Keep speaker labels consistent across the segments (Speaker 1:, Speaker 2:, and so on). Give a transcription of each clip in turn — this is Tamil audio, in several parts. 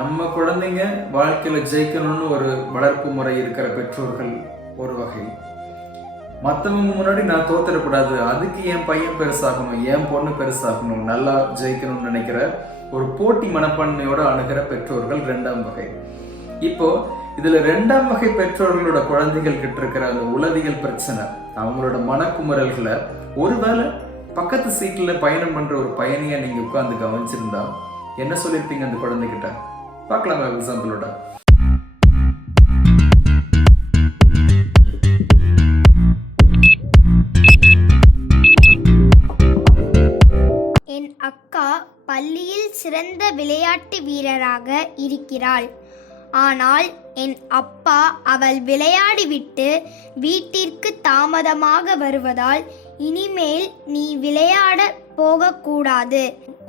Speaker 1: நம்ம குழந்தைங்க வாழ்க்கையில் ஜெயிக்கணும்னு ஒரு வளர்ப்பு முறை இருக்கிற பெற்றோர்கள் ஒரு வகை மற்றவங்க முன்னாடி நான் தோத்துடக்கூடாது அதுக்கு என் பையன் பெருசாகணும் என் பொண்ணு பெருசாகணும் நல்லா ஜெயிக்கணும்னு நினைக்கிற ஒரு போட்டி மனப்பான்மையோடு அணுகிற பெற்றோர்கள் ரெண்டாம் வகை இப்போ இதில் ரெண்டாம் வகை பெற்றோர்களோட குழந்தைகள் கிட்ட இருக்கிற அந்த உளவியல் பிரச்சனை அவங்களோட மனக்குமுறல்களை ஒருவேளை பக்கத்து சீட்டில் பயணம் பண்ணுற ஒரு பயணியை நீங்கள் உட்காந்து கவனிச்சிருந்தா என்ன சொல்லியிருப்பீங்க அந்த குழந்தைகிட்ட பார்க்கலாமா எக்ஸாம்பிளோட
Speaker 2: என் அக்கா பள்ளியில் சிறந்த விளையாட்டு வீரராக இருக்கிறாள் ஆனால் என் அப்பா அவள் விளையாடிவிட்டு வீட்டிற்கு தாமதமாக வருவதால் இனிமேல் நீ விளையாட போகக்கூடாது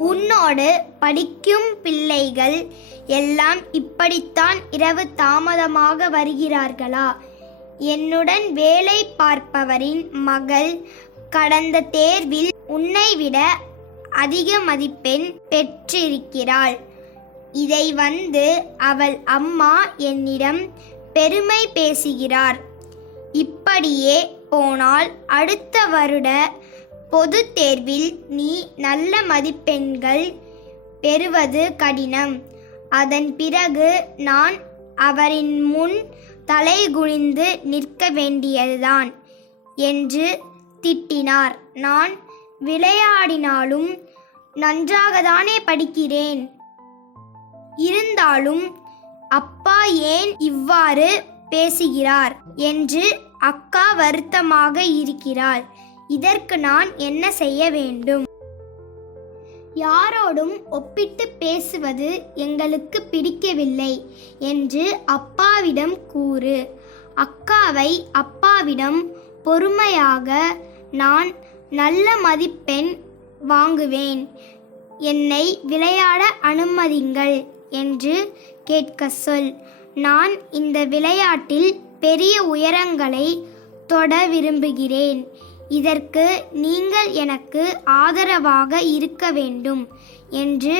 Speaker 2: உன்னோடு படிக்கும் பிள்ளைகள் எல்லாம் இப்படித்தான் இரவு தாமதமாக வருகிறார்களா என்னுடன் வேலை பார்ப்பவரின் மகள் கடந்த தேர்வில் உன்னை விட அதிக மதிப்பெண் பெற்றிருக்கிறாள் இதை வந்து அவள் அம்மா என்னிடம் பெருமை பேசுகிறார் இப்படியே போனால் அடுத்த வருட பொது தேர்வில் நீ நல்ல மதிப்பெண்கள் பெறுவது கடினம் அதன் பிறகு நான் அவரின் முன் தலைகுனிந்து நிற்க வேண்டியதுதான் என்று திட்டினார் நான் விளையாடினாலும் நன்றாகத்தானே படிக்கிறேன் இருந்தாலும் அப்பா ஏன் இவ்வாறு பேசுகிறார் என்று அக்கா வருத்தமாக இருக்கிறாள் இதற்கு நான் என்ன செய்ய வேண்டும் யாரோடும் ஒப்பிட்டு பேசுவது எங்களுக்கு பிடிக்கவில்லை என்று அப்பாவிடம் கூறு அக்காவை அப்பாவிடம் பொறுமையாக நான் நல்ல மதிப்பெண் வாங்குவேன் என்னை விளையாட அனுமதிங்கள் என்று கேட்க சொல் நான் இந்த விளையாட்டில் பெரிய உயரங்களை தொட விரும்புகிறேன் இதற்கு நீங்கள் எனக்கு ஆதரவாக இருக்க வேண்டும் என்று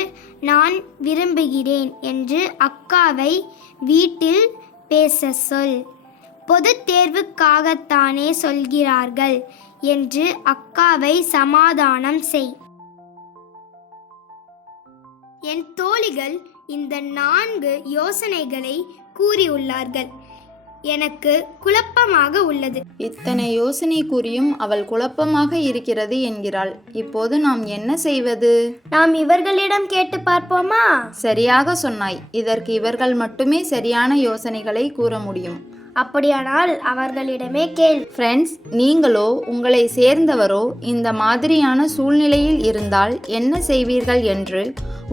Speaker 2: நான் விரும்புகிறேன் என்று அக்காவை வீட்டில் பேச சொல் பொது தேர்வுக்காகத்தானே சொல்கிறார்கள் என்று அக்காவை சமாதானம் செய் என் தோழிகள் இந்த நான்கு யோசனைகளை கூறியுள்ளார்கள் எனக்கு குழப்பமாக உள்ளது
Speaker 3: இத்தனை யோசனை கூறியும் அவள் குழப்பமாக இருக்கிறது என்கிறாள் இப்போது நாம் என்ன செய்வது
Speaker 4: நாம் இவர்களிடம் கேட்டு பார்ப்போமா
Speaker 3: சரியாக சொன்னாய் இதற்கு இவர்கள் மட்டுமே சரியான யோசனைகளை கூற முடியும்
Speaker 4: அப்படியானால் அவர்களிடமே கேள்
Speaker 3: ஃப்ரெண்ட்ஸ் நீங்களோ உங்களை சேர்ந்தவரோ இந்த மாதிரியான சூழ்நிலையில் இருந்தால் என்ன செய்வீர்கள் என்று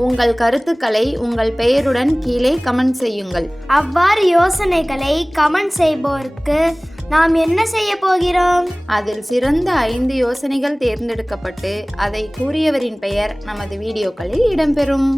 Speaker 3: உங்கள் கருத்துக்களை உங்கள் பெயருடன் கீழே கமெண்ட் செய்யுங்கள்
Speaker 4: அவ்வாறு யோசனைகளை கமெண்ட் செய்வோருக்கு நாம் என்ன செய்ய போகிறோம்
Speaker 3: அதில் சிறந்த ஐந்து யோசனைகள் தேர்ந்தெடுக்கப்பட்டு அதை கூறியவரின் பெயர் நமது வீடியோக்களில் இடம்பெறும்